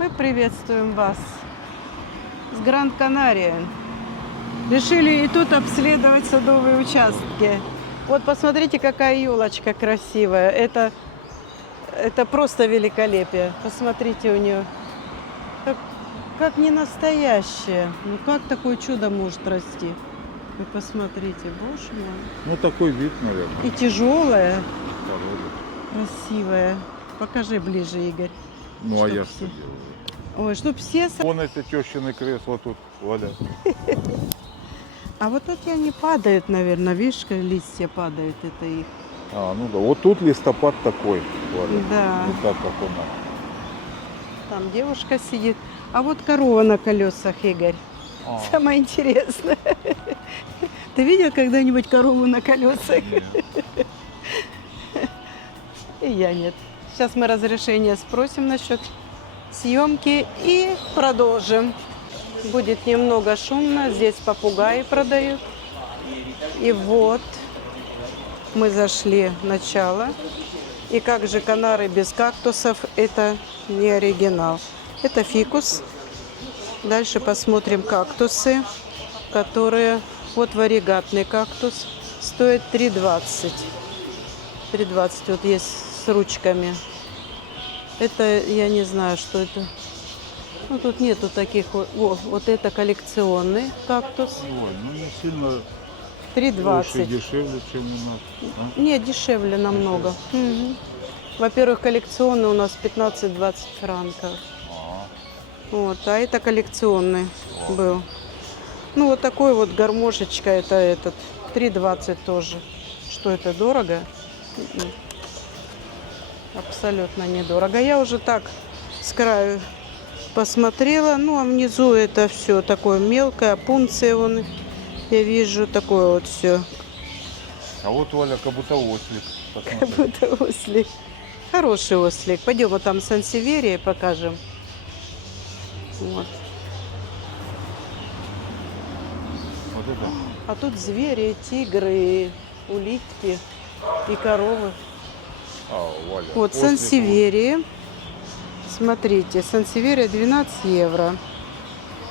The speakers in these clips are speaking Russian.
Мы приветствуем вас с Гранд-Канария. Решили и тут обследовать садовые участки. Вот посмотрите, какая елочка красивая. Это просто великолепие. Посмотрите у нее. Как не настоящая. Ну как такое чудо может расти? Вы посмотрите, боже мой. Ну такой вид, наверное. И тяжелая, Порода. красивая. Покажи ближе, Игорь. Ну а Чтоб я все- что делаю? Ой, чтоб все... Вон эти тещины кресла тут валят. А вот эти они падают, наверное. Видишь, как листья падают, это их. А, ну да. Вот тут листопад такой валят. Да. Не так, как у нас. Там девушка сидит. А вот корова на колесах, Игорь. А, Самое интересное. Ты видел когда-нибудь корову на колесах? нет. И я нет. Сейчас мы разрешение спросим насчет съемки и продолжим. Будет немного шумно. Здесь попугаи продают. И вот мы зашли в начало. И как же канары без кактусов? Это не оригинал. Это фикус. Дальше посмотрим кактусы, которые... Вот варигатный кактус. Стоит 3,20. 3,20. Вот есть с ручками. Это, я не знаю, что это. Ну, тут нету таких. Вот это коллекционный кактус. Ой, ну не сильно 3,20. дешевле, чем у нас. А? Нет, дешевле намного. Мгм. Во-первых, коллекционный у нас 15-20 франков. А, Вот, а это коллекционный был. Ну, вот такой вот гармошечка, это этот. 3,20 тоже. Что это, дорого? М-м. Абсолютно недорого. Я уже так с краю посмотрела. Ну, а внизу это все такое мелкое. Пункция, вон, я вижу, такое вот все. а вот, Валя, как будто ослик. Как Посмотри. будто ослик. Хороший ослик. Пойдем вот там Сансеверия покажем. Вот. Вот это. А тут звери, тигры, улитки и коровы. А, Валя. Вот ослик. Сансеверия. Смотрите, Сансеверия 12 евро.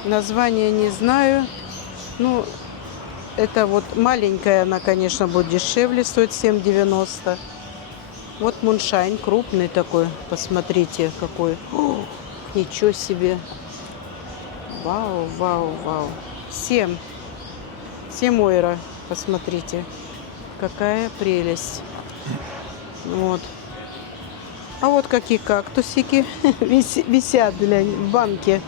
Название не знаю. Ну, это вот маленькая, она, конечно, будет дешевле, стоит 7,90. Вот Муншайн, крупный такой. Посмотрите, какой. О, ничего себе. Вау, вау, вау. 7 евро. Посмотрите. Какая прелесть. Вот. А вот какие кактусики висят, глянь, в банке.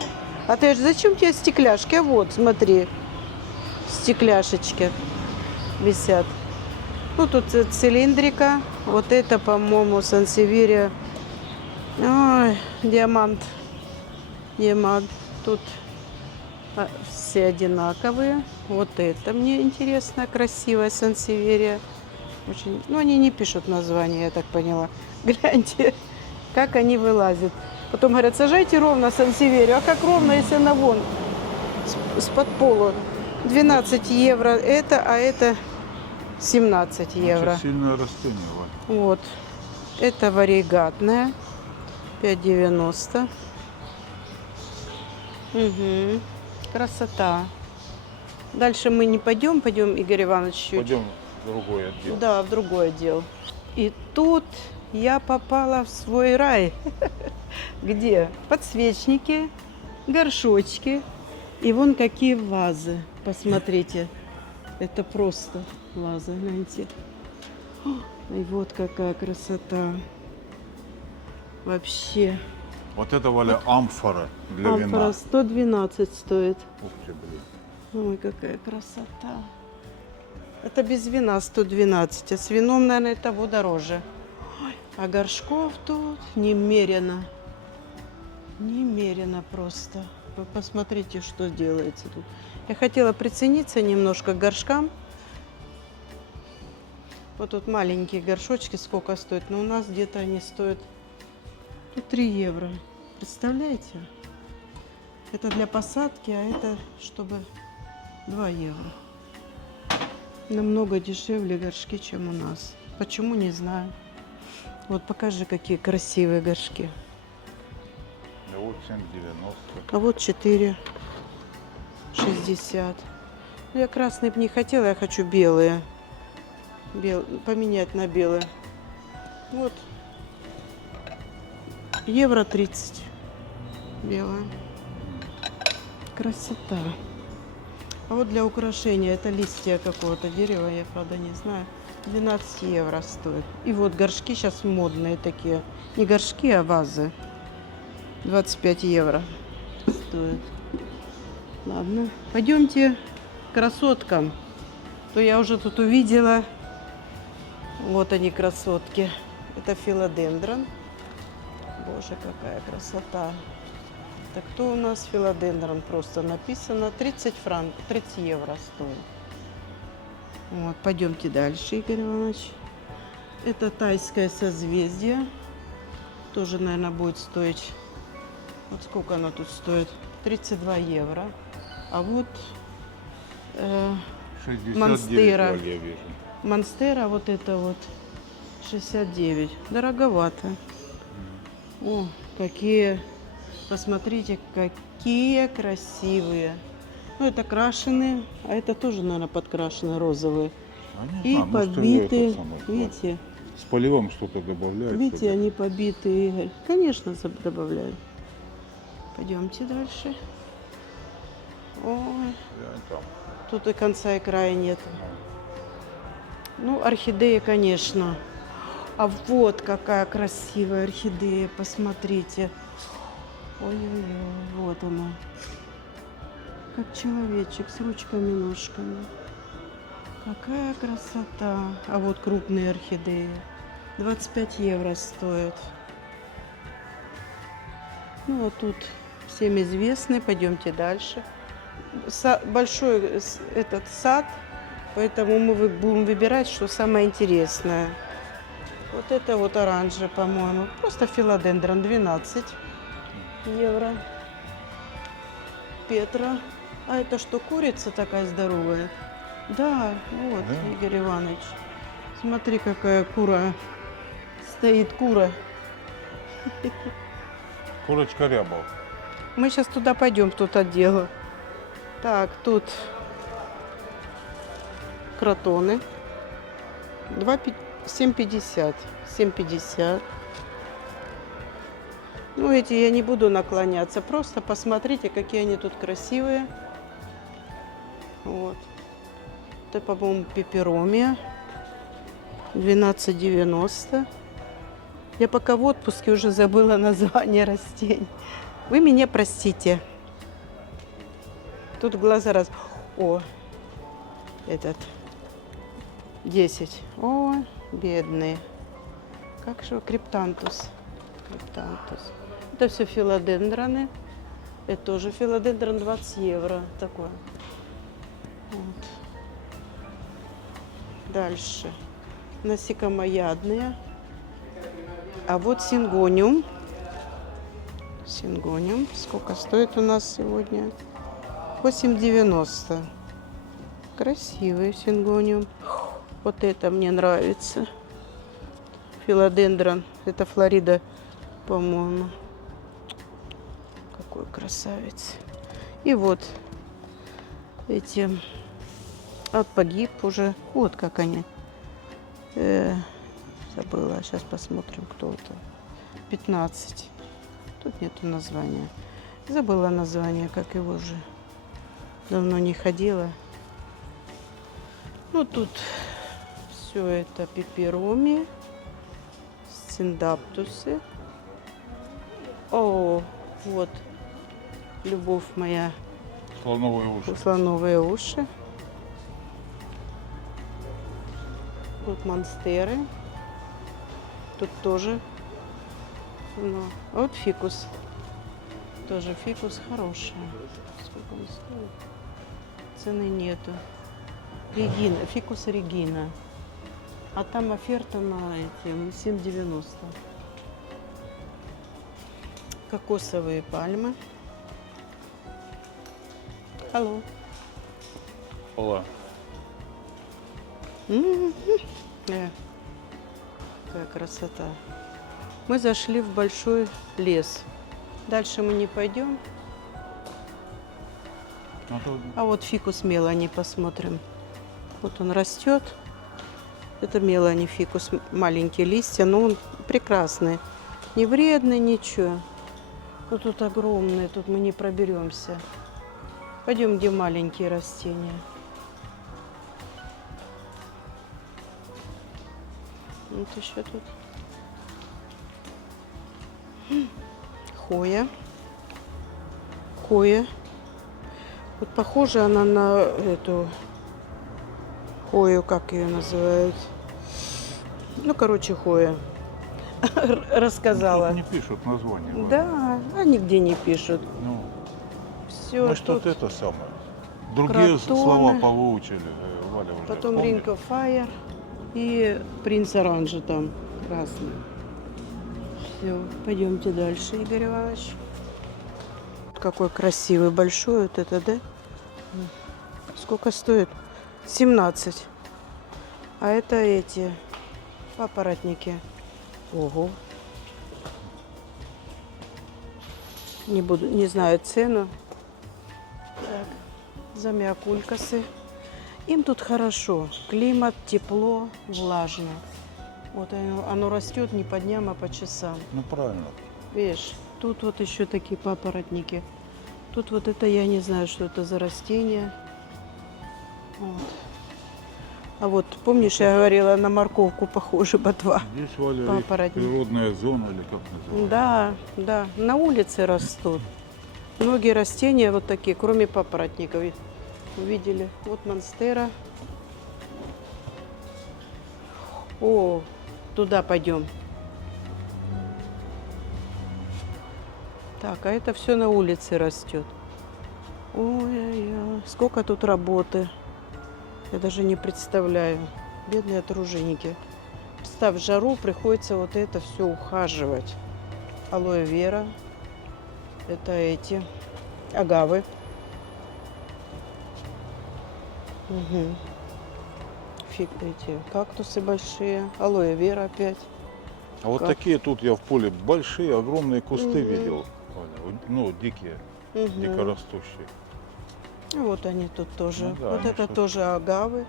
А ты зачем тебе стекляшки? А вот, смотри, стекляшечки висят. Ну, тут цилиндрика. Вот это, по-моему, Сансеверия. Ой, диамант. Диамант. Тут все одинаковые. Вот это мне интересно, красивая Сансеверия. Очень... Ну, они не пишут название, я так поняла. Гляньте, как они вылазят. Потом говорят, сажайте ровно Сансеверию. А как ровно, если она вон, с-под пола? 12 евро это, а это 17 евро. Очень сильное растение, Валя. Вот. Это варигатная. 5,90. Угу. Красота. Дальше мы не пойдем, Игорь Иванович, чуть. Пойдем в другой отдел. Да, в другой отдел. И тут я попала в свой рай. Где подсвечники, горшочки и вон какие вазы. Посмотрите. Это просто ваза, гляньте. И вот какая красота. Вообще. Вот это, Валя, амфора для Амфора вина. 112 стоит. Ух ты, блин. Ой, какая красота. Это без вина 112, а с вином, наверное, того дороже. Ой, а горшков тут немерено. Немерено просто. Вы посмотрите, что делается тут. Я хотела прицениться немножко к горшкам. Вот тут маленькие горшочки сколько стоят. Но у нас где-то они стоят 3 евро. Представляете? Это для посадки, а это чтобы 2 евро. Намного дешевле горшки, чем у нас. Почему, не знаю. Вот покажи, какие красивые горшки. Да вот 7,90. А вот 4,60. Ну, я красный бы не хотела, я хочу белые. Поменять на белые. Вот. Евро 30. Белая. Красота. А вот для украшения это листья какого-то дерева, я правда не знаю. 12 евро стоит. И вот горшки сейчас модные такие. Не горшки, а вазы. 25 евро стоит. Ладно. Пойдемте к красоткам. То я уже тут увидела. Вот они, красотки. Это филодендрон. Боже, какая красота. Так кто у нас филодендрон? Просто написано 30 евро стоит. Вот, пойдемте дальше, Игорь Иванович. Это тайское созвездие. Тоже, наверное, будет стоить. Вот сколько оно тут стоит? 32 евро. А вот 69 Монстера. вроде я вижу. Монстера вот это вот 69. Дороговато. О, какие, посмотрите, какие красивые. Ну, это крашеные, а это тоже, наверное, подкрашены розовые. И может, это побиты, это самое, да. видите, С поливом что-то добавляется. видите, да? они побиты, Игорь. Конечно, добавляю. Пойдемте дальше. Ой, Глянь там. тут и конца и края нет. Ну, орхидеи, конечно. А вот какая красивая орхидея, посмотрите. Ой-ой-ой, вот она. Как человечек с ручками, ножками. Какая красота. А вот крупные орхидеи. 25 евро стоят. Ну, вот тут всем известный. Пойдемте дальше. Большой этот сад, поэтому мы будем выбирать, что самое интересное. Вот это вот оранжевый, по-моему. Просто филодендрон 12 евро. Петра. А это что, курица такая здоровая? Да, вот, Да. Игорь Иванович. Смотри, какая кура. Стоит кура. Курочка ряба. Мы сейчас туда пойдем, в тот отдел. Так, тут кротоны. 7,50. 7,50. Ну, эти я не буду наклоняться. Просто посмотрите, какие они тут красивые. Вот. Это, по-моему, пеперомия. 12,90. Я пока в отпуске уже забыла название растений. Вы меня простите. Тут глаза раз... О, этот... 10. О, бедный. Как же криптантус. Криптантус. Это все филодендроны. Это тоже филодендрон 20 евро. Такое. Вот. Дальше. Насекомоядные. А вот сингониум. Сингониум. Сколько стоит у нас сегодня? 8,90. Красивый сингониум. Вот это мне нравится. Филодендрон. Это Флорида, по-моему. Какой красавец. И вот эти. А погиб уже. Вот как они. Забыла. Сейчас посмотрим, кто это. 15. Тут нету названия. Забыла название, как его же. Давно не ходила. Ну, тут все это пепероми, синдаптусы. О, вот, любовь моя, Слоновые уши. слоновые уши. Вот монстеры. Тут тоже. Ну, а вот фикус. Тоже фикус хороший. Сколько он стоит? Цены нету. Регина, фикус Регина. А там оферта на этим 7,90. Кокосовые пальмы. Алло. Ола. Какая красота. Мы зашли в большой лес. Дальше мы не пойдем. Ну, тут А вот фикус Мелани посмотрим. Вот он растет. Это Мелани фикус, маленькие листья, но он прекрасный. Не вредный, ничего. Но тут огромные, тут мы не проберемся. Пойдем, где маленькие растения. Вот еще тут. Хоя. Хоя. Вот похожа она на эту хою, как ее называют. Ну, короче, хоя. Рассказала. тут не пишут название. Валя. Да, а нигде не пишут. Ну, Все может, тут. это самое. Другие кротоны. слова повыучили, Валя уже. Потом помнит? Ring of Fire и принц оранжа там красный. Все, пойдемте дальше, Игорь Иванович. Какой красивый, большой вот это, да? Сколько стоит? 17. А это эти папоротники. Ого. Не знаю цену. Так, замиокулькасы. Им тут хорошо. Климат, тепло, влажно. Вот оно растет не по дням, а по часам. Ну, правильно. Видишь, тут вот еще такие папоротники. Тут вот это, я не знаю, что это за растение. Вот. А вот, помнишь, я говорила, на морковку похоже ботва. Здесь, Валя, и Папоротник. природная зона, или как называется? Да, да, на улице растут. Многие растения вот такие, кроме папоротников. Увидели. Вот монстера. О, туда пойдем. Так, а это все на улице растет. Ой-ой-ой, сколько тут работы. Я даже не представляю. Бедные труженики. Представь, в жару приходится вот это все ухаживать. Алоэ вера. Это эти агавы. Угу. Фиг эти кактусы большие. Алоэ вера опять. А вот Как? такие тут я в поле большие, огромные кусты Мгм. видел. Валя. Ну, дикие, Мгм. дикорастущие. Ну, вот они тут тоже. Ну да, вот ну это что- тоже агавы.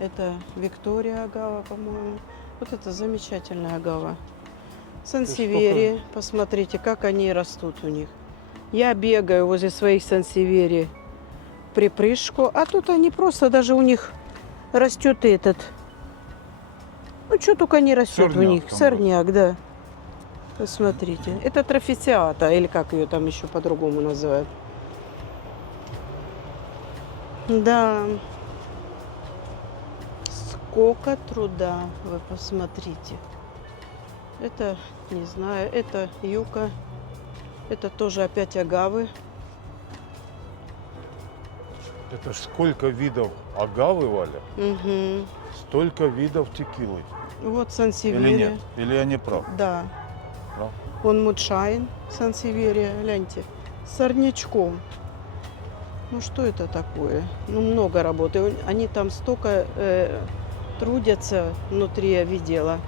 Это Виктория агава, по-моему. Вот это замечательная агава. Сансевери. Посмотрите, как они растут у них. Я бегаю возле своих сансевери в припрыжку, а тут они просто, даже у них растет этот. Ну, что только не растет у Сорняк них. там Сорняк, да. Посмотрите. Это трофициата, или как ее там еще по-другому называют. Да. Сколько труда, вы посмотрите. Это, не знаю, это юка. Это тоже опять агавы. Это ж сколько видов агавы, Валя, Угу. столько видов текилы. Вот Или сансевери. нет? Или я не прав? Да. Прав? Он мудшайн, сансеверия, гляньте, с сорнячком. Ну что это такое? Ну много работы. Они там столько трудятся внутри, я видела.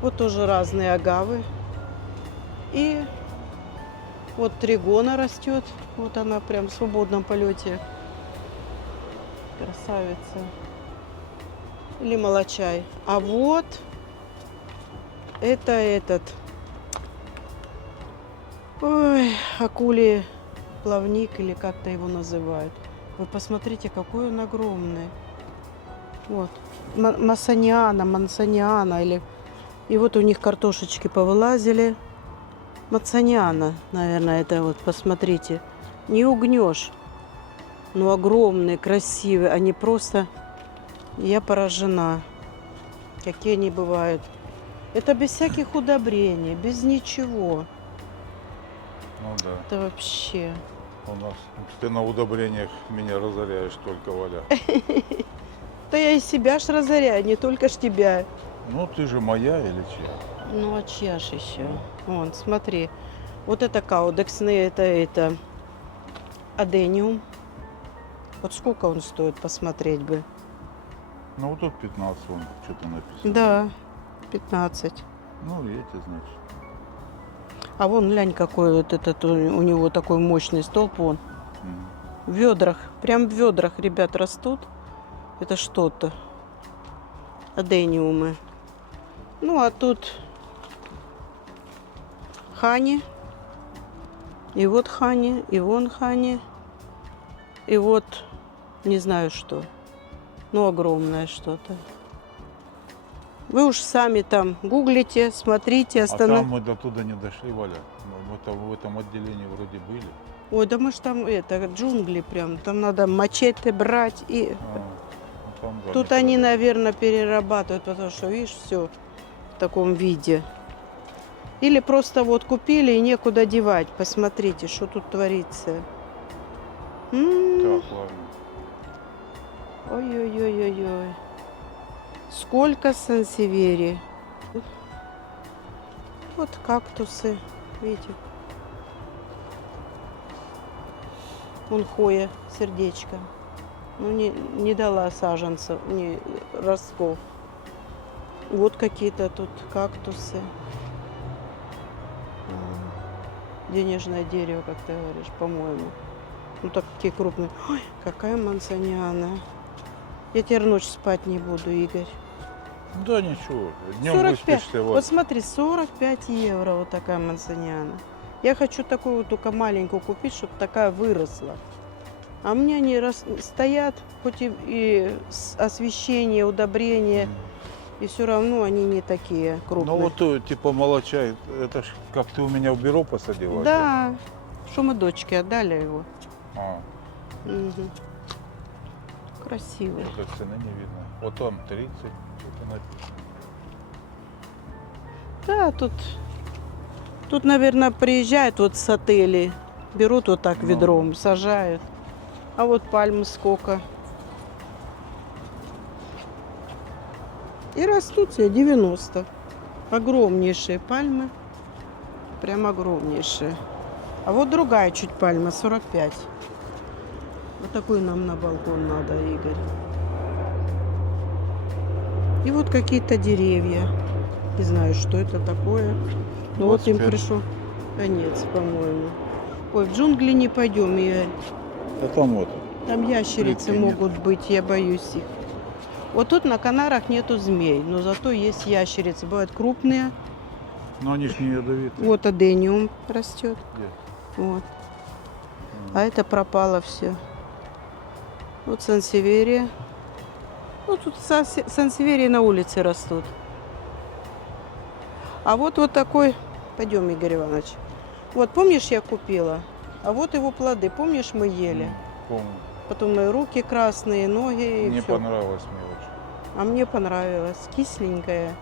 Вот тоже разные агавы. И вот тригона растет. Вот она прям в свободном полете. Красавица. Или молочай. А вот это этот. Ой, акулий плавник, или как-то его называют. Вы посмотрите, какой он огромный. Вот. Мансаниана, или... И вот у них картошечки повылазили. Мацаниана, наверное, это вот, посмотрите. Не угнешь. Ну, огромные, красивые. Они просто... Я поражена. Какие они бывают. Это без всяких удобрений, без ничего. Ну да. Это вообще... У нас ты на удобрениях меня разоряешь только, Валя. Да я и себя ж разоряю, не только ж тебя. Ну ты же моя или чья? Ну, а чья ж еще? Вон, смотри. Вот это каудексный, это адениум. Вот сколько он стоит, посмотреть бы. Ну вот тут 15, вон что-то написано. Да, 15. Ну и эти, значит. А вон, глянь, какой вот этот у него такой мощный столб, вон. Мгм. В ведрах, прям в ведрах, ребят, растут. Это что-то. Адениумы. Ну, а тут хани. И вот хани, и вон хани. И вот, не знаю что. Ну, огромное что-то. Вы уж сами там гуглите, смотрите, А там останавливайте. мы до туда не дошли, Валя. Мы в этом отделении вроде были. Ой, да мы ж там это, джунгли прям. Там надо мачете брать. И Ну, там, да, тут не они, пройдем. наверное, перерабатывают, потому что, видишь, все в таком виде. Или просто вот купили и некуда девать. Посмотрите, что тут творится. Так, ладно. Ой-ой-ой-ой-ой. Сколько сансевери. Вот кактусы, видите. Вон хоя, сердечко. Ну, не дала саженцев, не ростков. Вот какие-то тут кактусы. Денежное дерево, как ты говоришь, по-моему. Ну, так такие крупные. Ой, какая мансониана. Я теперь ночь спать не буду, Игорь. Да ничего, днем 45. выспишься, Вот Валь. смотри, 45 евро вот такая мансониана. Я хочу такую вот только маленькую купить, чтобы такая выросла. А у меня они стоят, хоть и освещение, удобрение, и все равно они не такие крупные. Ну вот типа молочай, это ж как ты у меня в бюро посадила. Да, что мы дочке отдали его. А, Мгм. Красивый. это цены не видно. Вот там 30, это написано. Да, тут, наверное, приезжают вот с отелей, берут вот так Ну. ведром, сажают. А вот пальмы сколько. И растут себе 90. Огромнейшие пальмы. Прям огромнейшие. А вот другая чуть пальма, 45. Вот такую нам на балкон надо, Игорь. И вот какие-то деревья. Не знаю, что это такое. Ну вот им 25. пришел конец, по-моему. Ой, в джунгли не пойдем, Игорь. Да там вот. Там ящерицы Клетки нет. могут быть, я боюсь их. Вот тут на Канарах нету змей, но зато есть ящерицы. Бывают крупные. Но они ж не ядовитые. Вот адениум растет. Где? Вот. А это пропало все. Вот сансеверия. Ну, тут сансеверии на улице растут. А вот такой. Пойдем, Игорь Иванович. Вот, помнишь, я купила? А вот его плоды. Помнишь, мы ели? Помню. Потом мои руки красные, ноги и Мне всё. понравилось мне очень. А мне понравилось. Кисленькое.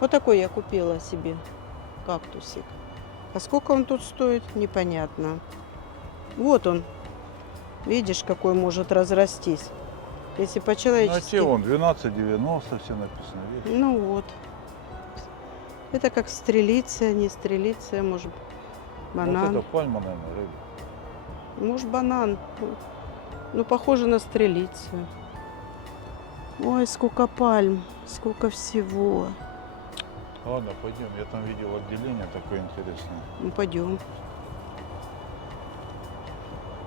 Вот такой я купила себе кактусик. А сколько он тут стоит, непонятно. Вот он. Видишь, какой может разрастись. Если На по-человечески. те вон 12,90 все написано. Видишь? Ну вот. Это как стрелиция, не стрелиция, может, банан. Вот это пальма, наверное, рыба. Может, банан. Ну, похоже на стрелицию. Ой, сколько пальм, сколько всего. Ладно, пойдем. Я там видел отделение такое интересное. Ну, пойдем.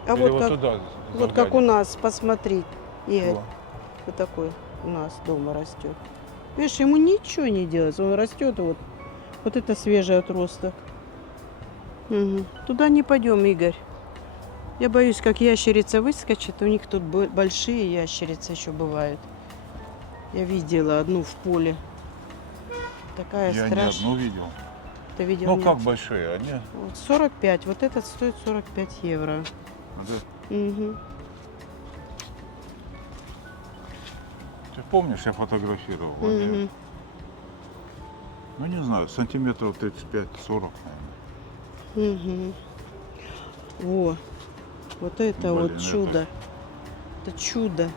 А Или вот вот как, туда. вот как у нас, посмотри, Игорь, Что? вот такой у нас дома растет. Видишь, ему ничего не делается, он растет, вот это свежий отросток. Мгм. Туда не пойдем, Игорь. Я боюсь, как ящерица выскочит, у них тут большие ящерицы еще бывают. Я видела одну в поле. Такая Я не страшная. одну видел. Ты видел? Ну нет? как большие, они. Вот 45. Вот этот стоит 45 евро. Да. Мгм. Ты помнишь, я фотографировал? Они, Мгм. ну не знаю, сантиметров 35-40, наверное. Мгм. Во. Вот это вот Блин, чудо. Это чудо.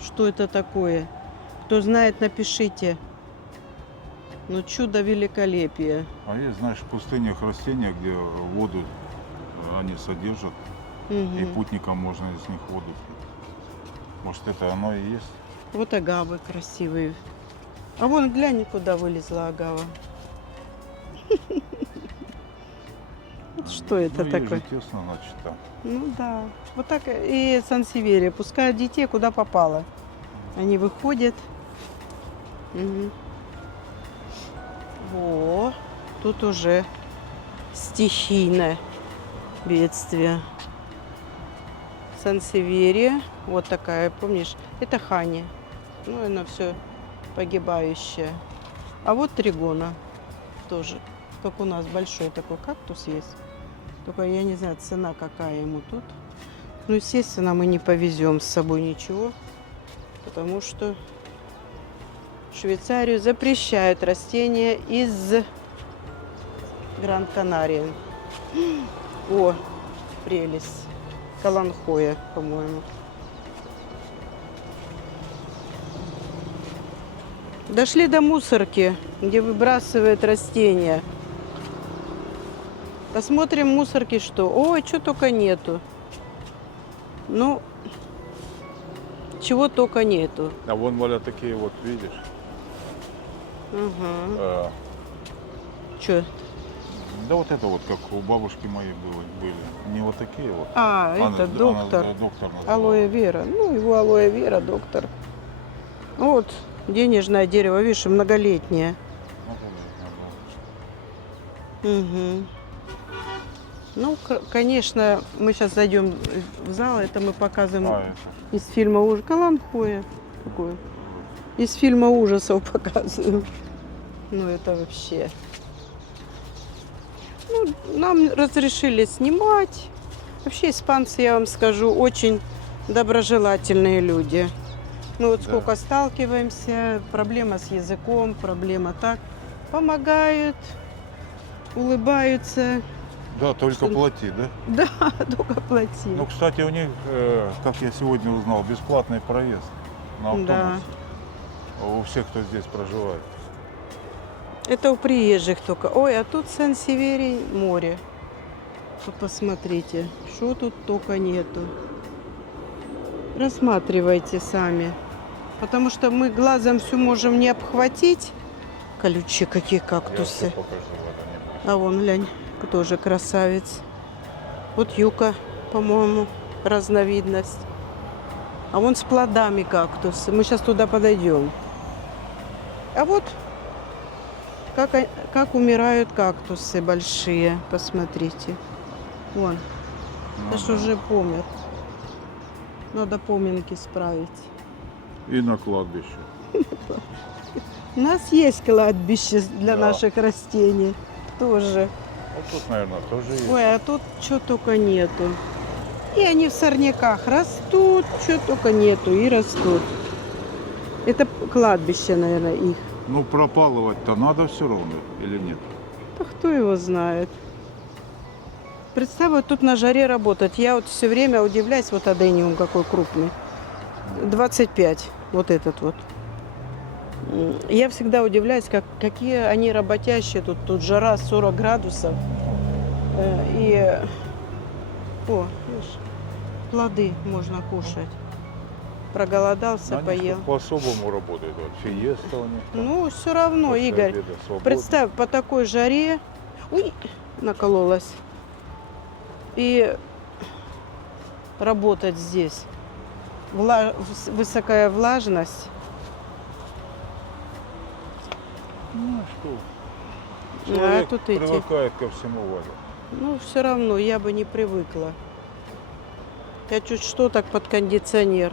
Что это такое? Кто знает, напишите. Ну, чудо великолепия. А есть, знаешь, в пустынях растения, где воду они содержат, и Мгм. путникам можно из них воду пить. Может, это оно и есть? Вот агавы красивые. А вон глянь, куда вылезла агава. Кто это Ну, ей такой? же тесно, значит, там. Ну да. Вот так и Сансеверия. Пускают детей куда попало. Они выходят. Мгм. Во, тут уже стихийное бедствие. Сансеверия. Вот такая, помнишь? Это Хани. Ну, она все погибающая. А вот Тригона тоже. Как у нас большой такой кактус есть. Только я не знаю, цена какая ему тут. Ну, естественно, мы не повезем с собой ничего, потому что в Швейцарию запрещают растения из Гран-Канарии. О, прелесть. Каланхоя, по-моему. Дошли до мусорки, где выбрасывают растения. Посмотрим мусорки, что. Ой, что только нету. Ну, чего только нету. А вон, Валя, такие вот, видишь? Ага. Что? Да вот это вот, как у бабушки моей были. Не вот такие вот. А, это доктор. Доктор называла. Алоэ вера. Ну, его алоэ вера, доктор. Вот, денежное дерево, видишь, многолетнее. Угу. Ну, конечно, мы сейчас зайдем в зал, это мы показываем А, это. из фильма ужасов. Каланхоя такое. Из фильма ужасов показываем. Ну, это вообще. Ну, нам разрешили снимать. Вообще, испанцы, я вам скажу, очень доброжелательные люди. Ну, вот Да. сколько сталкиваемся, проблема с языком, проблема так. Помогают, улыбаются. Да, только Что- плати, да? Да, только плати. Ну, кстати, у них, как я сегодня узнал, бесплатный проезд на автобусе. Да. У всех, кто здесь проживает. Это у приезжих только. Ой, а тут Сан-Северий море. Вот посмотрите, что тут только нету. Рассматривайте сами. Потому что мы глазом все можем не обхватить. Колючие какие Я кактусы. всё покажу, Валя, не А вон, глянь, тоже красавец. Вот юка, по-моему, разновидность. А вон с плодами кактусы. Мы сейчас туда подойдем. А вот как умирают кактусы большие. Посмотрите. Вон, буду. это ж уже помер. Надо поминки справить. И на кладбище. У нас есть кладбище для Да. наших растений. Тоже. Вот тут, наверное, тоже есть. Ой, а тут что только нету. И они в сорняках растут, что только нету, и растут. Это кладбище, наверное, их. Ну, пропалывать-то надо все равно или нет? Да кто его знает. Представь, вот тут на жаре работать. Я вот все время удивляюсь, вот адениум какой крупный. 25, вот этот вот. Я всегда удивляюсь, какие они работящие. Тут жара 40 градусов. И, видишь, плоды можно кушать. Проголодался, Они поел. ж по-особому работают. Вот фиеста у них. там, Ну, все равно, после Игорь. обеда свободно. Представь, по такой жаре, ой, накололась, и работать здесь. Высокая влажность. Ну, что? А Человек тут эти. привыкает ко всему, Валя. Ну, все равно, я бы не привыкла. Я чуть что так под кондиционер.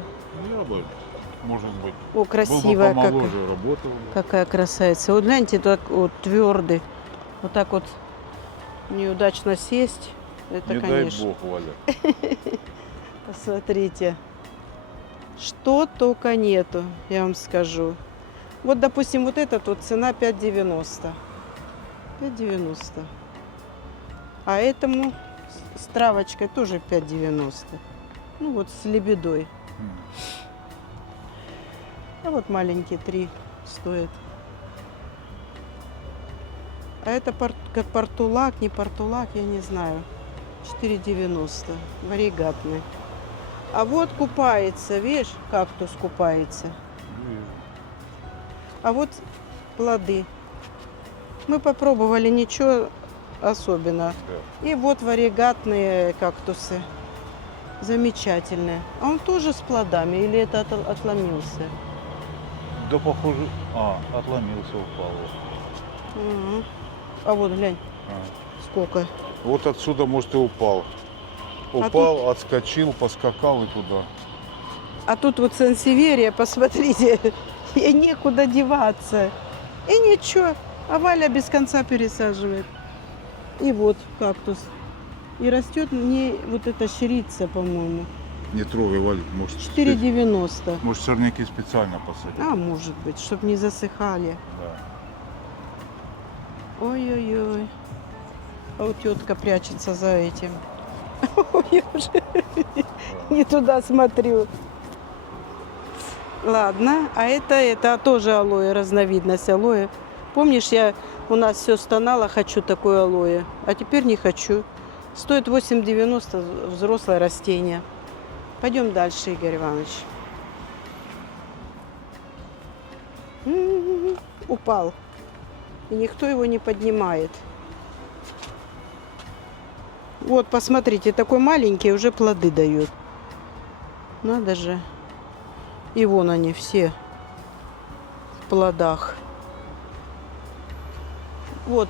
Я бы, может быть, О, был бы красивая какая. помоложе, работал бы. Какая красавица. Вот гляньте, так вот твердый. Вот так вот неудачно сесть. Это, Не конечно. дай бог, Валя. Посмотрите. Что только нету, я вам скажу. Вот, допустим, вот этот вот цена 5,90. 5,90. А этому с травочкой тоже 5,90. Ну вот с лебедой. А вот маленькие 3 стоят. А это как портулак, не портулак, я не знаю. 4,90. Варигатный. А вот купается, видишь, кактус купается. А вот плоды. Мы попробовали, ничего особенно. И вот варигатные кактусы. Замечательные. А он тоже с плодами или это отломился? Да, похоже, отломился, упал. Мгм. А вот глянь, сколько. Вот отсюда, может, и упал. А Упал, отскочил, поскакал и туда. А тут вот сансеверия, посмотрите, и некуда деваться. И ничего, а Валя без конца пересаживает. И вот кактус. И растет не вот эта щирица, по-моему. Не трогай, Валик, может, 4,90. может, сорняки специально посадить. А может быть, чтобы не засыхали. Да. Ой-ой-ой. А вот тетка прячется за этим. Ой, я уже не туда смотрю. Ладно, а это тоже алоэ, разновидность алоэ. Помнишь, у нас все стонало, хочу такое алоэ, а теперь не хочу. Стоит 8,90 взрослое растение. Пойдем дальше, Игорь Иванович. Упал. И никто его не поднимает. Вот, посмотрите, такой маленький уже плоды дает. Надо же. И вон они все в плодах. Вот,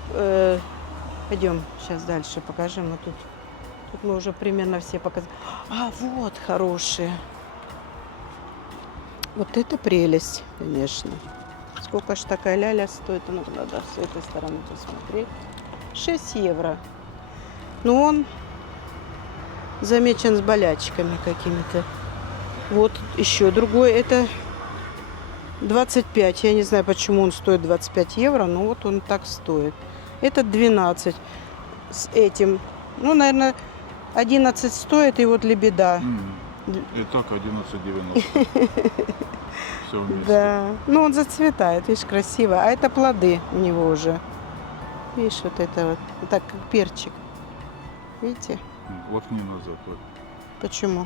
пойдем сейчас дальше покажем. А тут мы уже примерно все показали. А, вот хорошие. Вот это прелесть, конечно. Сколько ж такая ляля стоит? Ну, надо с этой стороны посмотреть. 6 евро. Но он замечен с болячками какими-то. Вот еще другой. Это 25. Я не знаю, почему он стоит 25 евро, но вот он так стоит. Этот 12 с этим. Ну, наверное, 11 стоит, и вот лебеда. И так 11,90. Все вместе. Да. Ну, он зацветает, видишь, красиво. А это плоды у него уже. Видишь, вот это вот. Вот так, как перчик. Видите? Воткни назад. Вот. Почему?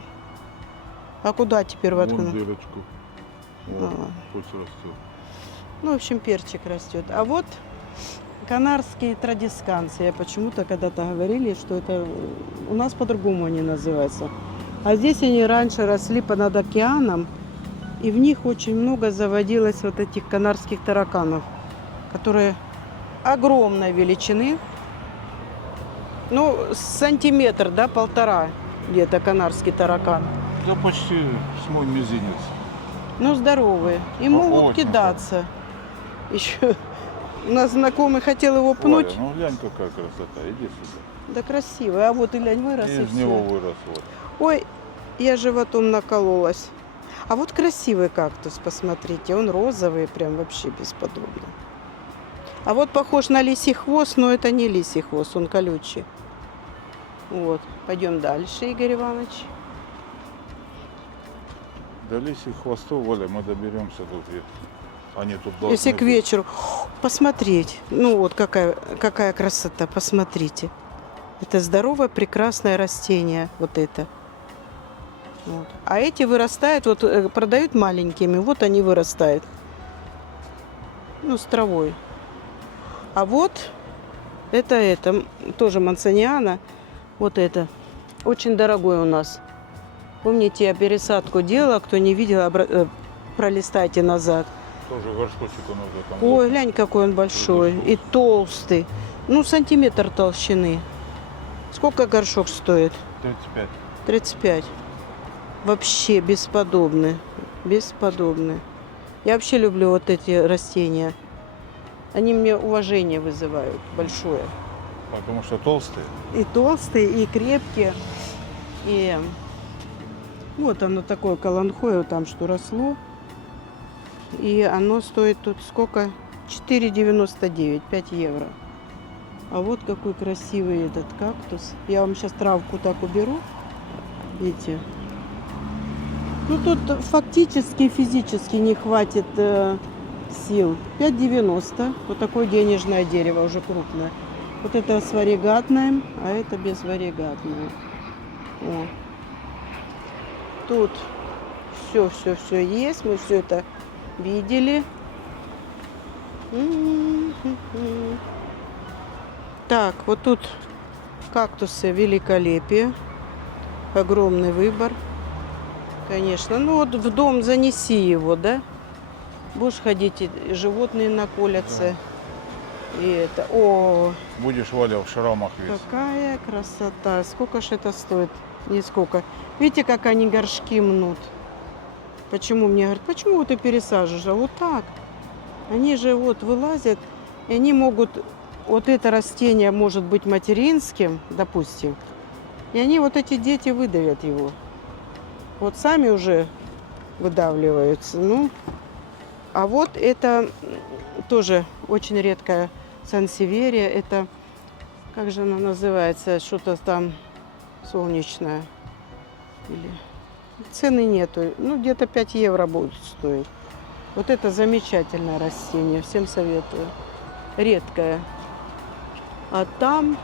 А куда теперь Вон воткну? дырочку. Вот, А. пусть растет. Ну, в общем, перчик растет. А вот канарские традисканцы. Я почему-то когда-то говорили, что это у нас по-другому они называются. А здесь они раньше росли над океаном, и в них очень много заводилось вот этих канарских тараканов, которые огромной величины. Ну, сантиметр, да, 1,5 где-то канарский таракан. Да почти с мой мизинец. Ну, здоровые. И могут очень кидаться. Еще у нас знакомый хотел его пнуть. Валя, ну глянь, какая красота. Иди сюда. Да красивый. А вот и лянь вырос, и Из всё. него вырос вот. Ой, я животом накололась. А вот красивый кактус, посмотрите. Он розовый, прям вообще бесподобно. А вот похож на лисий хвост, но это не лисий хвост, он колючий. Вот. Пойдем дальше, Игорь Иванович. До лисих хвостов, Валя, мы доберемся тут. Они тут должны Если к быть. вечеру посмотреть. Ну вот какая красота, посмотрите. Это здоровое, прекрасное растение. Вот это. Вот. А эти вырастают, вот продают маленькими, вот они вырастают. Ну, с травой. А вот это тоже мансониана. Вот это. Очень дорогой у нас. Помните, я пересадку делала, кто не видел, пролистайте назад. Тоже горшочек у нас же там. Ой, глянь, какой он большой и толстый. Ну, сантиметр толщины. Сколько горшок стоит? 35. 35. Вообще бесподобный. Бесподобный. Я вообще люблю вот эти растения. Они мне уважение вызывают большое. Потому что толстые. И толстые, и крепкие. И вот оно такое каланхое, там что росло. И оно стоит тут сколько? 4,99, 5 евро. А вот какой красивый этот кактус. Я вам сейчас травку так уберу. Видите? Ну тут фактически, физически не хватит сил. 5,90. Вот такое денежное дерево, уже крупное. Вот это с варигатным, а это без варигатного. О. Тут все есть. Мы все это видели. Так, вот тут кактусы великолепие. Огромный выбор. Конечно. Ну вот в дом занеси его, да? Будешь ходить, и животные наколятся. И это. О, Будешь, Валя, в шрамах весь. какая красота. Сколько ж это стоит? Нисколько. Видите, как они горшки мнут? Почему мне говорят, почему ты пересаживаешь? А вот так. Они же вот вылазят, и они могут, вот это растение может быть материнским, допустим, и они, вот эти дети, выдавят его. Вот сами уже выдавливаются. Ну, а вот это тоже очень редкая сансеверия. Это, как же она называется, что-то там солнечное. Или... Цены нету, ну где-то 5 евро будет стоить. Вот это замечательное растение, всем советую. Редкое. А там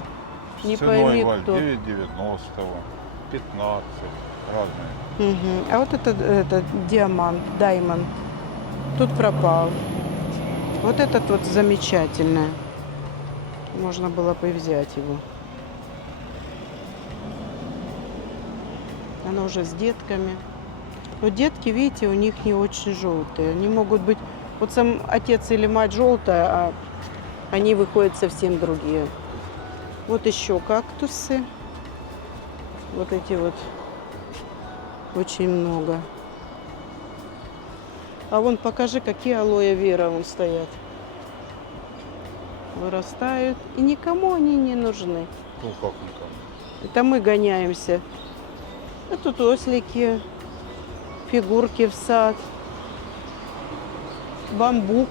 не Ценой, пойми Валь, кто. 9,90, 15, разные. Мгм. А вот это диамант, даймонд. Тут пропал. Вот этот вот замечательный. Можно было бы взять его. Оно уже с детками. Но детки, видите, у них не очень желтые. Они могут быть... Вот сам отец или мать желтая, а они выходят совсем другие. Вот еще кактусы. Вот эти вот. Очень много. А вон покажи, какие алоэ вера вон стоят. Вырастают. И никому они не нужны. Ну как никому. Это мы гоняемся. А тут ослики, фигурки в сад, бамбук.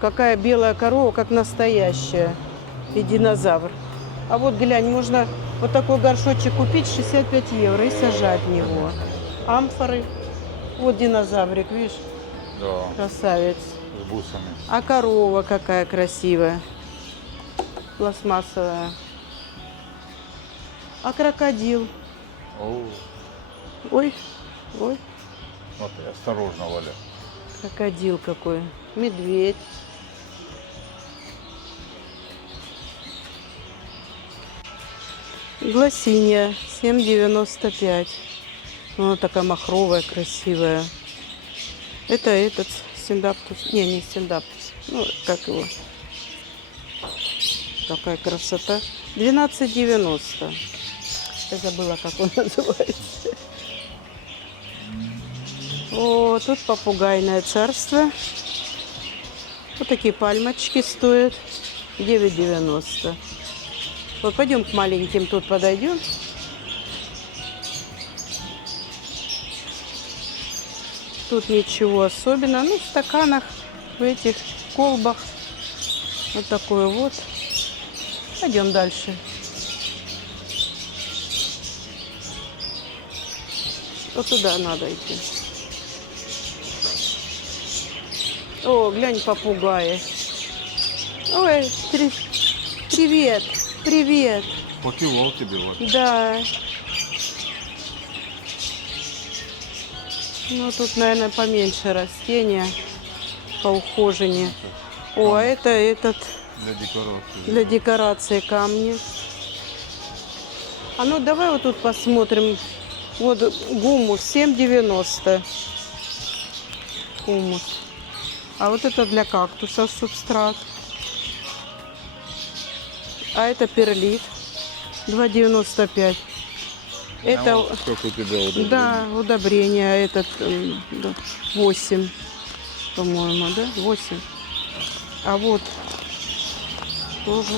Какая белая корова, как настоящая. И динозавр. А вот глянь, можно вот такой горшочек купить 65 евро и сажать в него. Амфоры. Вот динозаврик, видишь, Да, красавец. с бусами. А корова какая красивая. Пластмассовая. А крокодил. О, Ой, ой, смотри, осторожно, Валя. крокодил какой. Медведь. Гласинья 7,95. Она такая махровая, красивая. Это этот синдаптус. Не синдаптус. Ну, как его? Какая красота. 12,90. Я забыла, как он называется. О, тут попугайное царство. Вот такие пальмочки стоят. 9,90. Вот пойдем к маленьким, тут подойдем. Тут ничего особенного. Ну, в стаканах, в этих колбах. Вот такое вот. Пойдем дальше. Вот туда надо идти. О, глянь, попугаи. Ой, привет, привет. Покивал тебе, Валя. Да. Ну, тут, наверное, поменьше растения, поухоженнее. О, а это этот Для декорации. для декорации камни. А ну, давай вот тут посмотрим. Вот гумус 7,90. Гумус. А вот это для кактуса субстрат. А это перлит 2,95. Это, А вот как у тебя удобно. да, удобрение. А этот 8, по-моему, да? 8. А вот тоже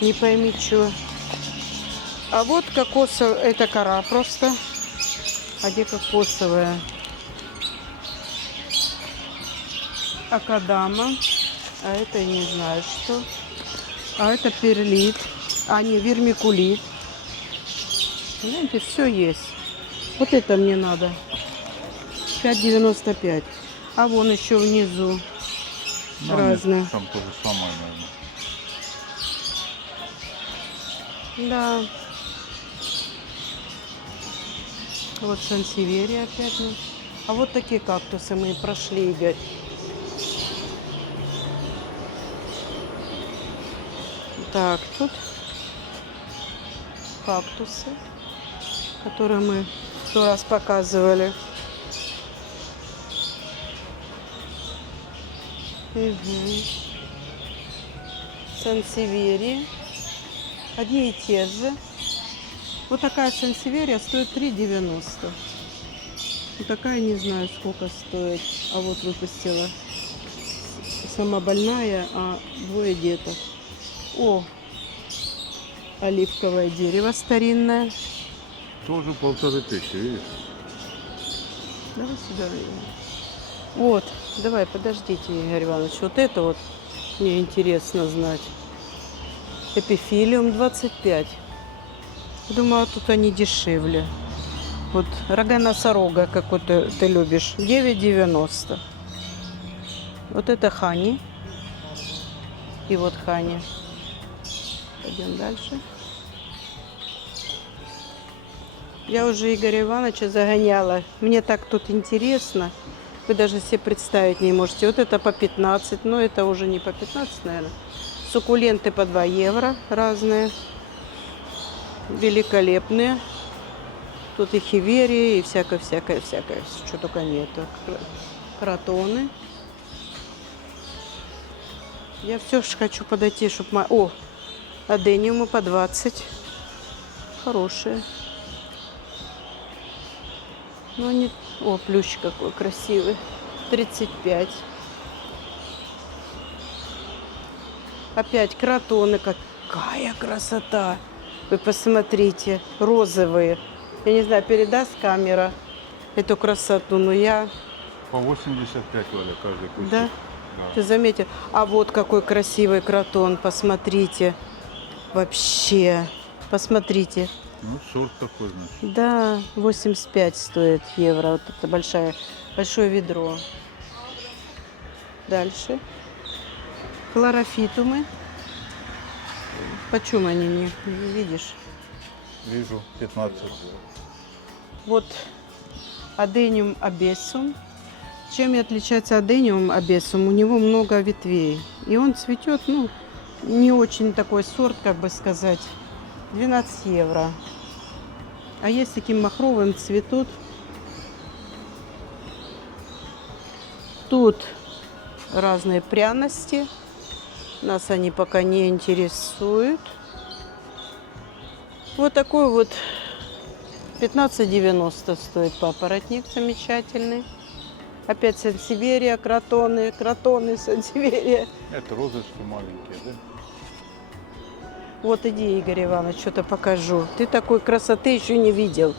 не пойми, что. А вот кокосовая, это кора просто. А где кокосовая? Акадама. А это я не знаю что. А это перлит. А не вермикулит. Знаете, все есть. Вот это мне надо. 5,95. А вон еще внизу Ну, разные. нет, там то же самое, наверное. Да. Вот сансеверия опять. Ну. А вот такие кактусы мы прошли, Игорь. Так, тут кактусы, которые мы в 100 раз показывали. Угу. Сансеверии. Одни и те же. Вот такая сансеверия стоит 3,90. Вот такая не знаю сколько стоит. А вот выпустила. Сама больная, а двое деток. О, оливковое дерево старинное. Тоже 1500, видишь? Давай сюда. Вот, давай, подождите, Игорь Иванович. Вот это вот мне интересно знать. Эпифилиум 25. Думаю, тут они дешевле. Вот рога носорога, какой ты любишь, 9,90. Вот это хани. И вот хани. Пойдем дальше. Я уже Игоря Ивановича загоняла. Мне так тут интересно. Вы даже себе представить не можете. Вот это по 15, но это уже не по 15, наверное. Суккуленты по 2 евро разные. Великолепные. Тут и хиверии, и всякое. Что только нету. Кротоны. Я все же хочу подойти, чтобы... О, адениумы по 20. Хорошие. Ну, они... О, плющ какой красивый. 35. Опять кротоны. Какая красота. Вы посмотрите. Розовые. Я не знаю, передаст камера эту красоту, но я... По 85, Валя, каждый кустик. Да? Ты заметил? А вот какой красивый кротон. Посмотрите. Вообще. Посмотрите. Ну, сорт такой, значит. Да, 85 стоит евро. Вот это большое ведро. Дальше. Хлорофитумы. Почем они не видишь? Вижу, 15. Вот адениум абессум. Чем и отличается адениум абессум? У него много ветвей. И он цветет, ну, не очень такой сорт, как бы сказать. 12 евро. А есть таким махровым цветут. Тут разные пряности. Нас они пока не интересуют. Вот такой вот 15,90 стоит папоротник замечательный. Опять сансеверия, кротоны, сансеверия. Это розочки маленькие, да? Вот иди, Игорь Иванович, что-то покажу. Ты такой красоты еще не видел.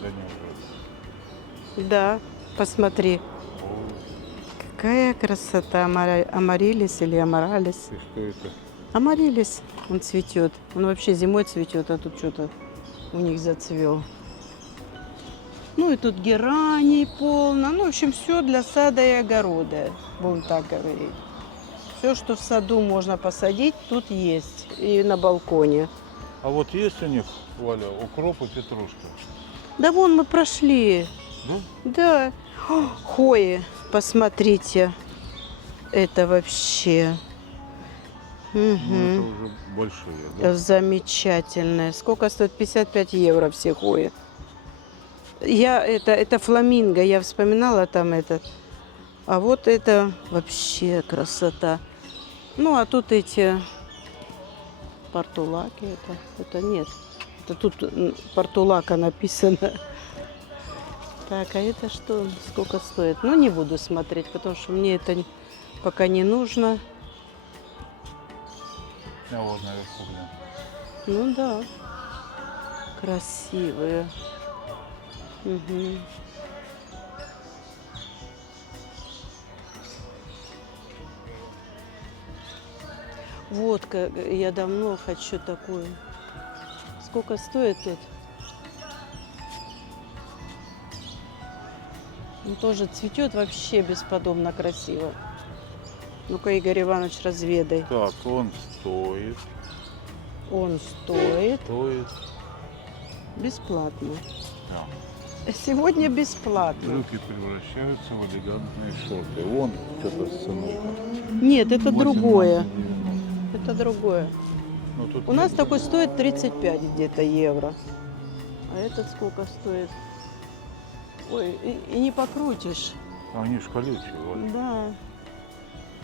Да нет. Да, посмотри. Какая красота. Амарилис или амаралис? И что это? Амарилис. Он цветет. Он вообще зимой цветет, а тут что-то у них зацвел. Ну и тут гераний полно. Ну, в общем, все для сада и огорода, будем так говорить. Все, что в саду можно посадить, тут есть. И на балконе. А вот есть у них, Валя, укроп и петрушка? Да вон мы прошли. Да? Да. О, хои, посмотрите. Это вообще... Ну, Угу. это уже большие, да? Замечательное. Сколько стоит? 55 евро все хои. Это фламинго, я вспоминала там этот. А вот это вообще красота. Ну, а тут эти портулаки. Это нет. Это тут портулака написано. Так, а это что? Сколько стоит? Ну, не буду смотреть, потому что мне это пока не нужно. А вот наверху, блин. Ну да. Красивые. Угу. Вот, я давно хочу такую. Сколько стоит тут? Он тоже цветет вообще бесподобно красиво. Ну-ка, Игорь Иванович, разведай. Так, он стоит. Он стоит бесплатно. Да. Сегодня бесплатно. Брюки превращаются в элегантные шорты. Вон что-то с ценой. Нет, это 18,90. другое. Это другое. Ну, тут У нас такой стоит 35 где-то евро. А этот сколько стоит? Ой, и не покрутишь. Они ж колючие, вот. Да.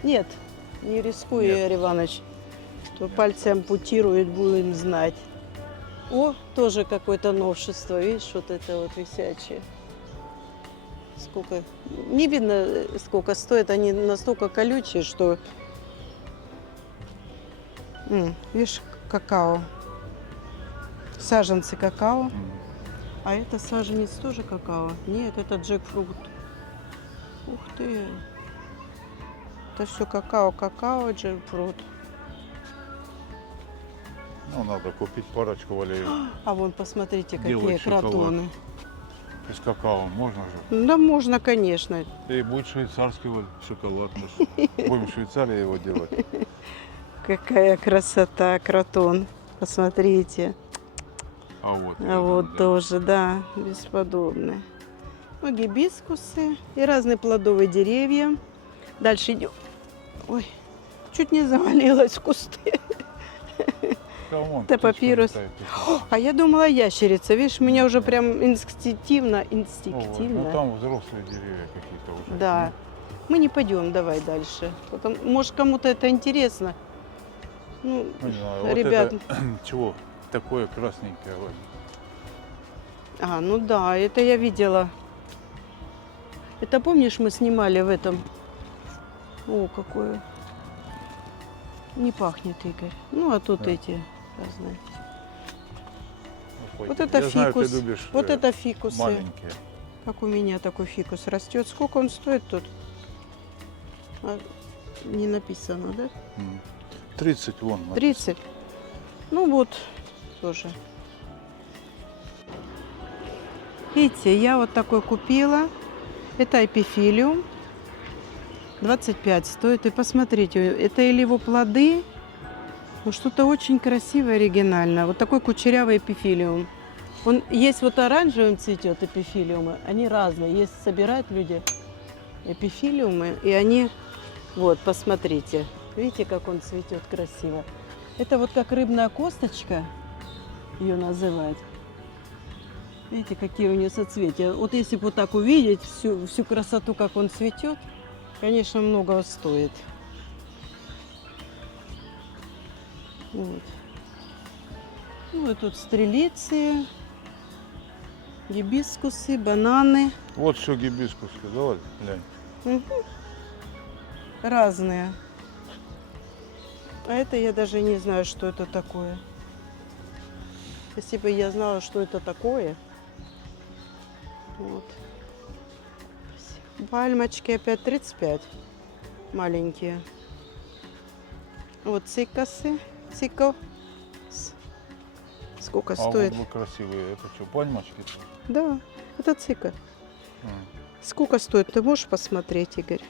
Нет, не рискуй, Нет. Игорь Иванович. То пальцы ампутируют, будем знать. О, тоже какое-то новшество. Видишь, вот это вот висячее. Сколько? Не видно, сколько стоит. Они настолько колючие, что... видишь, какао. Саженцы какао. М. А это саженец тоже какао? Нет, это джекфрут. Ух ты. Это все какао, джекфрут. Ну, надо купить парочку валерий. А вон, посмотрите, какие Делают шоколад. кротоны. Из какао можно же. Да можно, конечно. И будет швейцарский шоколад. Будем в Швейцарии его делать. Какая красота, кротон. Посмотрите. А вот. А вот тоже, да, бесподобно. Ну, гибискусы и разные плодовые деревья. Дальше идем. Ой, чуть не завалилась в кусты. Это папирус. А я думала ящерица. Видишь, меня уже прям инстинктивно. Ну там взрослые деревья какие-то уже. Да. Мы не пойдем, давай дальше. Может, кому-то это интересно. Ну, Ну, не знаю, вот ребят. это, чего? Такое красненькое. Вот. Ну да, это я видела. Это помнишь, мы снимали в этом. О, какое. Не пахнет, Игорь. Ну, а тут Да. эти разные. Ой, Вот это я знаю, фикус. ты любишь Вот это фикусы. маленькие. Как у меня такой фикус растет. Сколько он стоит тут? Не написано, да? 30 вон. 30. Ну вот, тоже. Видите, я вот такой купила. Это эпифилиум. 25 стоит. И посмотрите, это или его плоды. Ну, что-то очень красивое, оригинальное. Вот такой кучерявый эпифилиум. Он есть вот оранжевым цветет эпифилиумы. Они разные. Есть собирают люди эпифилиумы. И они, вот, посмотрите. Видите, как он цветет красиво. Это вот как рыбная косточка, ее называют. Видите, какие у нее соцветия. Вот если бы вот так увидеть всю красоту, как он цветет, конечно, много стоит. Вот. Ну и тут стрелицы, гибискусы, бананы. Вот все гибискуски, давай, глянь. Мгм. Разные. А это я даже не знаю, что это такое. Если бы я знала, что это такое. Вот. Пальмочки опять 35. Маленькие. Вот цикосы. Цикл. Сколько А стоит? вот красивые. Это что, пальмочки? Да, это цикл. Сколько стоит? Ты можешь посмотреть, Игорь?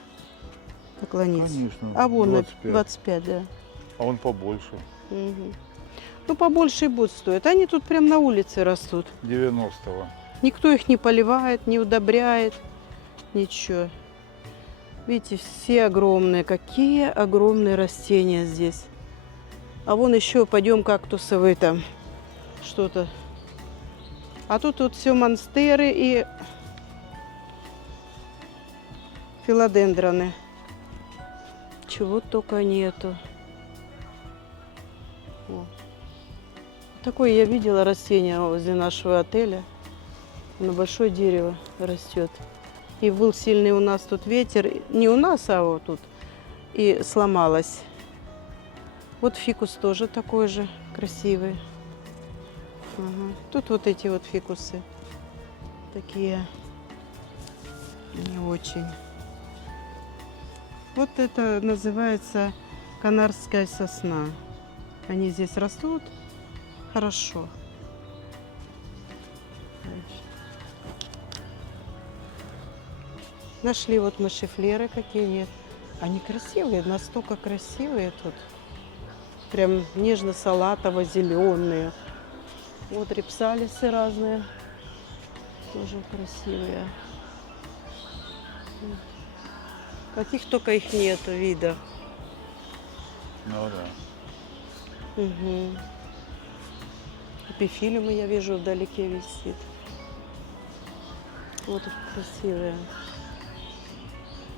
Наклониться. Конечно. А вон 25. 25, да. А он побольше. Мгм. Ну, побольше и будут стоить. Они тут прям на улице растут. 90-го. Никто их не поливает, не удобряет, ничего. Видите, все огромные. Какие огромные растения здесь. А вон еще, пойдем кактусовые там что-то. А тут вот все монстеры и филодендроны. Чего только нету. О. Такое я видела растение возле нашего отеля. На большое дерево растет. И был сильный у нас тут ветер. Не у нас, а вот тут. И сломалось. Вот фикус тоже такой же красивый. Ага. Тут вот эти вот фикусы. Такие не очень. Вот это называется канарская сосна. Они здесь растут хорошо. Нашли вот мы шифлеры какие нет. Они красивые, настолько красивые тут. Прям нежно-салатово-зеленые. Вот рипсалисы разные. Тоже красивые. Каких только их нету видов. Ну да. Угу. Эпифилиумы я вижу вдалеке висит. Вот красивые.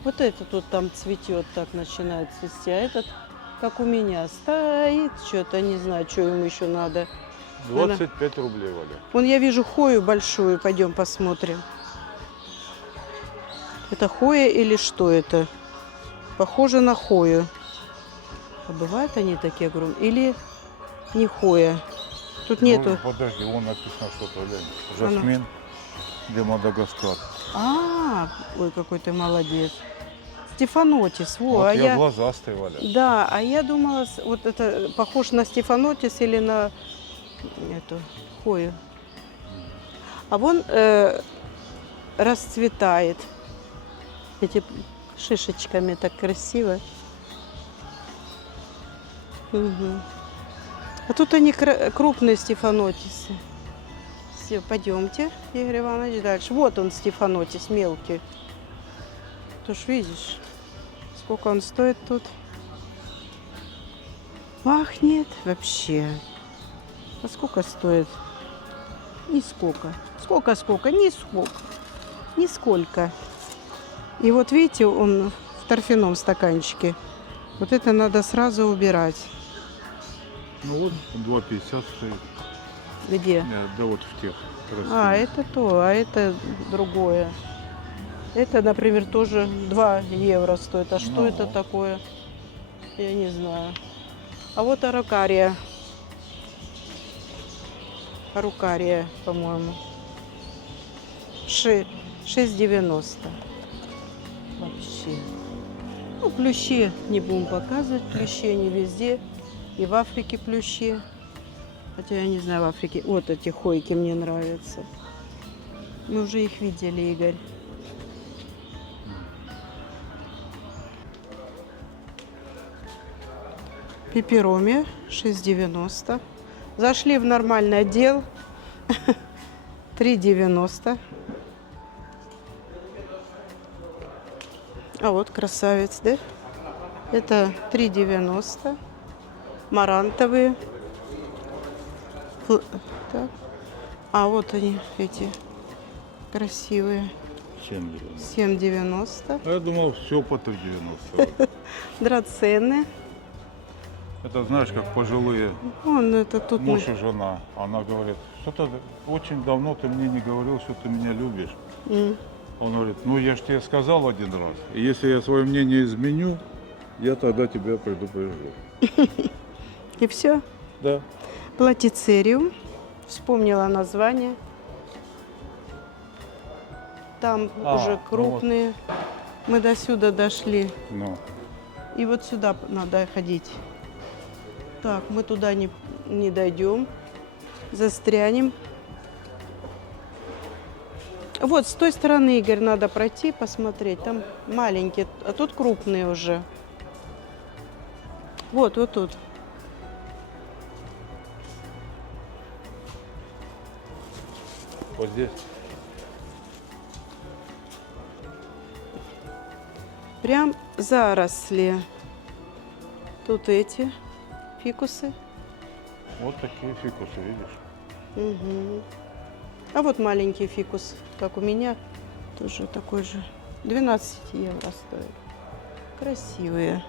Вот этот вот там цветет, так начинает цвести, а этот, как у меня, стоит что-то, не знаю, что ему еще надо. 25 рублей, Валя. Вон я вижу хою большую, пойдем посмотрим. Это хоя или что это? Похоже на хою. А бывают они такие огромные? Или не хоя? Тут нету. Ну, подожди, вон написано что-то, глянь. Жасмин де Мадагаскар. Ой, какой ты молодец. Стефанотис, во, Вот а я я... глазастый, Валя. Да, а я думала, вот это похож на стефанотис или на эту хою. А вон расцветает. Эти шишечками так красиво. Угу. А тут они крупные стефанотисы. Все, пойдемте, Игорь Иванович, дальше. Вот он, стефанотис, мелкий. Ты ж видишь, сколько он стоит тут. Пахнет вообще. А сколько стоит? Нисколько. Сколько? Нисколько. И вот видите, он в торфяном стаканчике. Вот это надо сразу убирать. Ну вот 2,50 стоит. Где? Да вот в тех. А, это то, а это другое. Это, например, тоже 2 евро стоит. А что Ну. это такое? Я не знаю. А вот арукария. Арукария, по-моему. 6,90. Вообще. Ну, плющи не будем показывать. Плющи они везде. И в Африке плющи. Хотя я не знаю, в Африке. Вот эти хойки мне нравятся. Мы уже их видели, Игорь. Пепероми 6,90. Зашли в нормальный отдел. 3,90. А вот красавец, да? Это 3,90. Марантовые. Так. А вот они, эти красивые. 7,90. А я думал, все по 3,90. Драцены. Это знаешь, как пожилые Вон это тут муж и жена. Она говорит, что-то очень давно ты мне не говорил, что ты меня любишь. Он говорит, ну я же тебе сказал один раз. И если я свое мнение изменю, я тогда тебя предупрежу. И все. Да. Платицериум. Вспомнила название. Там уже крупные. Мы до сюда дошли. Ну. И вот сюда надо ходить. Так, мы туда не дойдем. Застрянем. Вот с той стороны, Игорь, надо пройти, посмотреть. Там маленькие, а тут крупные уже. Вот тут. Вот здесь. Прям заросли. Тут эти фикусы. Вот такие фикусы, видишь? Угу. А вот маленький фикус, как у меня, тоже такой же. 12 евро стоит. Красивые.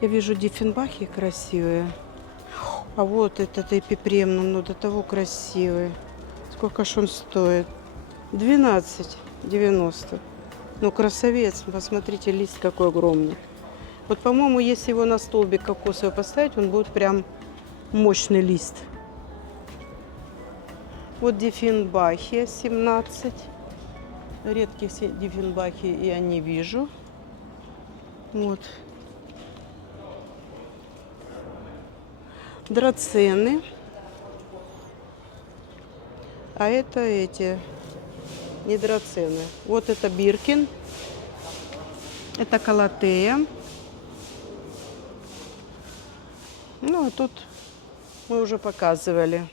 Я вижу диффенбахи красивые. А вот этот эпипремнум, ну до того красивый. Сколько ж он стоит? 12,90. Ну красавец, посмотрите, лист какой огромный. Вот, по-моему, если его на столбик кокосовый поставить, он будет прям мощный лист. Вот диффенбахи 17. Редкие все диффенбахи я не вижу. Вот. Драцены. А это эти, не драцены. Вот это Биркин. Это Калатея. Ну, а тут мы уже показывали.